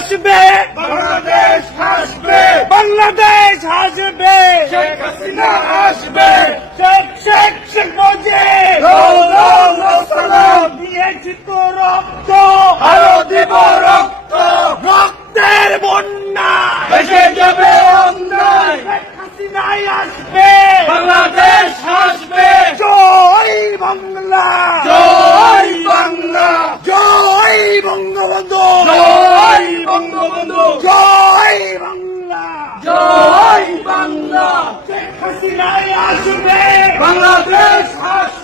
আসবে, বাংলাদেশ হাসবে, বাংলাদেশ আসবে, শেখ হাসিনা আসবে, শেখ মুজিব লাও লাও লাও সালাম, দিয়েছি তো রক্ত, আরো দিব রক্ত, রক্তের বন্যা ভেসে যাবে অন্যায়, শেখ হাসিনাই আসবে, বাংলাদেশ হাসবে, জয় বাংলা, জয় বাংলা, জয় বঙ্গবন্ধু, জয় বঙ্গবন্ধু, জয় বাংলা, জয় বাংলা, শেখ হাসিনাই আসবে, বাংলাদেশ হাসবে।